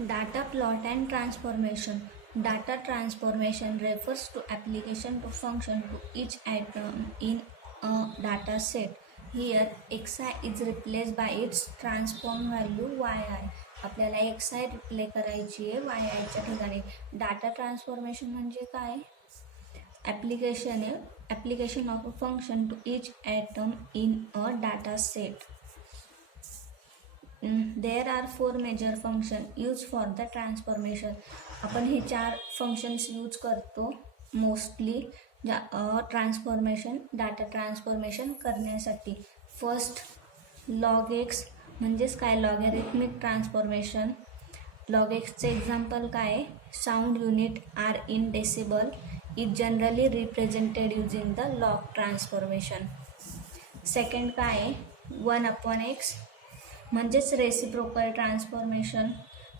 Data plot and transformation. Data transformation refers to application to function to each item in a data set. Here xi is replaced by its transform value yi. आपल्याला xi replay करायची आहे yi च्या ठिकाणी. Data transformation म्हणजे काय? application of a function to each atom in a data set. There are 4 major functions used for the transformation. आपण हे 4 functions use करतो मोस्टली ट्रान्सफॉर्मेशन डाटा ट्रान्सफॉर्मेशन करण्यासाठी. फर्स्ट लॉग एक्स म्हणजेच काय? Logarithmic transformation. लॉग एक्सचे example काय? Sound unit are in decibel is generally represented using the log transformation. Second काय? 1/x म्हणजेच रेसिप्रोकल ट्रान्सफॉर्मेशन.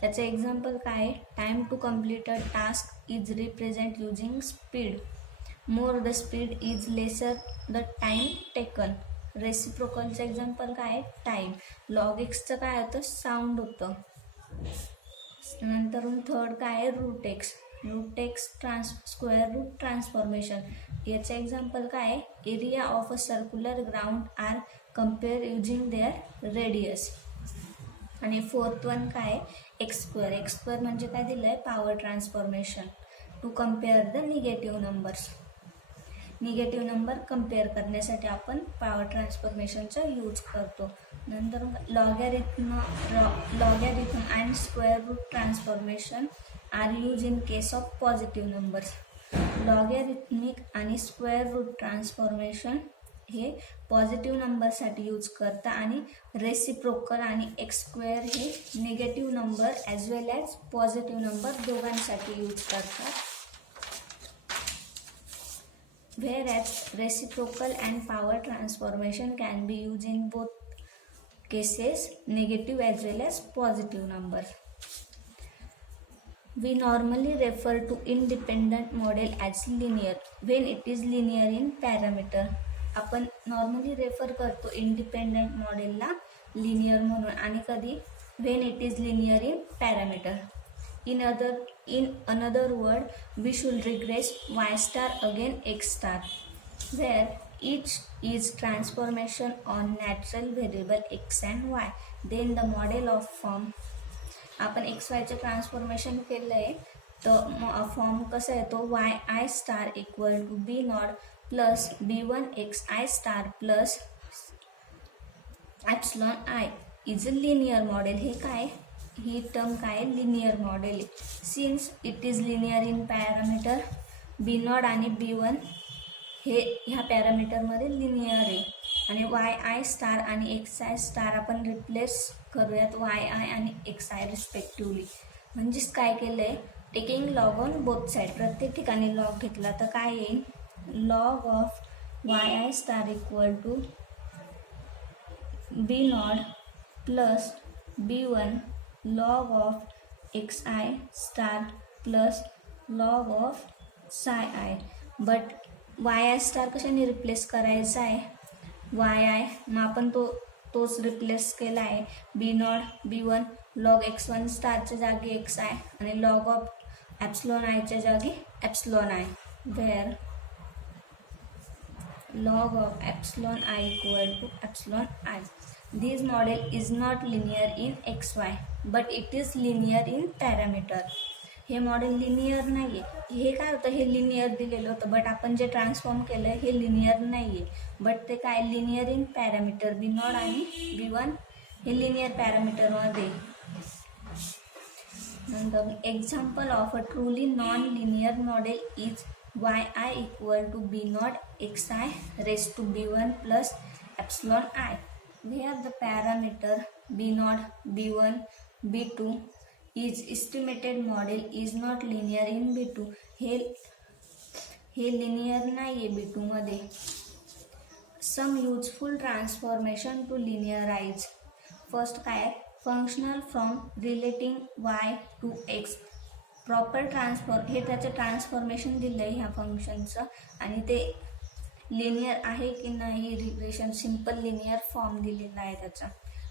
त्याचे एक्झाम्पल काय? Time to complete a task is represent using speed. More the speed is lesser the time taken. रेसिप्रोकलचं example काय? Time. Log एक्सचं काय होतं? Sound होतं. नंतरून थर्ड काय? Root X. Root X square root transformation. याचं एक्झाम्पल काय? Area of a circular ground are compare using their radius. आणि फोर्थ वन काय? X square. एक्स स्क्वेअर म्हणजे काय दिलं आहे? Power transformation to compare the negative numbers. Negative number compare करण्यासाठी आपण पॉवर ट्रान्सफॉर्मेशनचा यूज करतो. नंतर logarithm and square root transformation are use in case of positive numbers. Logarithmic आणि स्क्वेअर रूट ट्रान्सफॉर्मेशन हे पॉझिटिव्ह नंबरसाठी यूज करतात आणि रेसिप्रोकल आणि एक्स स्क्वेअर हे निगेटिव्ह नंबर ॲज वेल ॲज पॉझिटिव्ह नंबर दोघांसाठी यूज करतात. Whereas reciprocal and power transformation can be used in both cases, negative as well as positive numbers. We normally refer to independent model as linear when it is linear in parameter. आपण normally refer करतो independent मॉडेलला linear म्हणून, आणि कधी? when it is linear in parameter. In another word, we should regress y star again x star, where each is transformation on natural variable x and y. Then the model of form. आपण x वायचं transformation केलं आहे, तर form कसा येतो? Y I star equal to B not plus b1 x i star plus epsilon i is a linear model. हे काय? ही टर्म काय? Linear model. Since it is linear in parameter B not आणि b1 हे ह्या पॅरामीटरमध्ये linear आहे. आणि वाय आय स्टार आणि एक्स आय स्टार आपण रिप्लेस करूयात वाय आय आणि एक्स आय रिस्पेक्टिवली. म्हणजेच काय केलं आहे? Taking log on both side. प्रत्येक ठिकाणी लॉग घेतला तर काय येईल? Log of Y I star equal to B not plus b1 log of xi star plus log of psi i. But yi star कशाने रिप्लेस करायचा आहे? yi मग आपण तोच रिप्लेस केला आहे. बी नॉट b1 लॉग x1 स्टारच्या जागी xi आणि लॉग ऑफ ॲप्सिलॉन आयच्या जागी epsilon i, where log of epsilon I equal to epsilon I. This model is not linear in xy, but it is linear in parameter. हे model linear नाही आहे. हे काय होतं? हे लिनियर दिलेलं होतं, बट आपण जे ट्रान्सफॉर्म केलं हे लिनियर नाही आहे, बट ते काय? Linear in parameter. B not आणि b1 हे लिनियर पॅरामीटरमध्ये. नंतर example of a truly non linear model is yi equal to b naught xi raised to b1 plus epsilon I, where the parameter b naught, b1, b2 is estimated model is not linear in b2. हे linear नाही आहे b2 मध्ये. Some useful transformation to linearize. First काय? Functional from relating y to x. Proper हे त्याचं transformation दिलं आहे ह्या फंक्शनचं, आणि ते लिनियर आहे की नाही रिलेशन सिम्पल लिनियर फॉर्म दिलेला आहे त्याचा.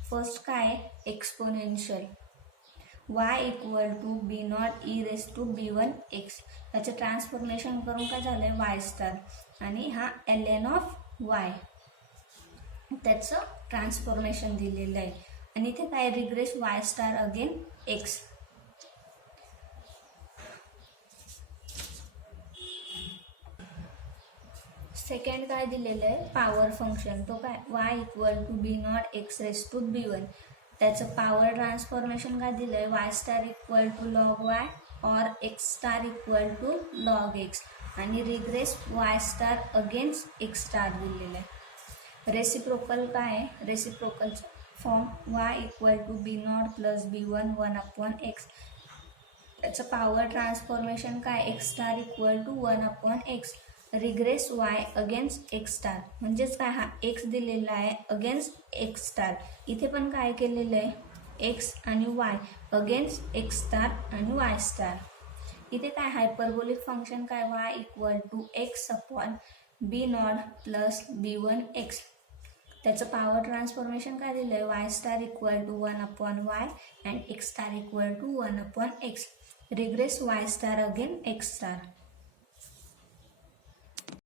फर्स्ट काय? Exponential. y equal to B naught e raise to b1 x. त्याचं ट्रान्सफॉर्मेशन करून काय झालंय y स्टार आणि हा ln ऑफ y त्याचं ट्रान्सफॉर्मेशन दिलेलं आहे आणि इथे काय regress y star again x. Second काय दिलेलं आहे पॉवर फंक्शन, तो काय y equal to B naught x raise to b1. त्याचं पॉवर ट्रान्सफॉर्मेशन काय दिलं आहे y star equal to log y और x star equal to log x आणि regress y star against x star दिलेलं आहे. रेसिप्रोकल काय आहे, रेसिप्रोकलचं form y equal to B not plus b1 1/x. त्याचं पॉवर ट्रान्सफॉर्मेशन काय x star equal to 1/x regress y against x star, म्हणजेच काय हा x दिलेला आहे अगेन्स्ट x स्टार. इथे पण काय केलेलं आहे x आणि y अगेन्स्ट x स्टार आणि y स्टार. इथे काय हायपरबोलिक फंक्शन काय y equal to x upon b not plus b1 x. त्याचं पॉवर ट्रान्सफॉर्मेशन काय दिलं आहे y star equal to 1/y and x star equal to 1/x regress y star again x star.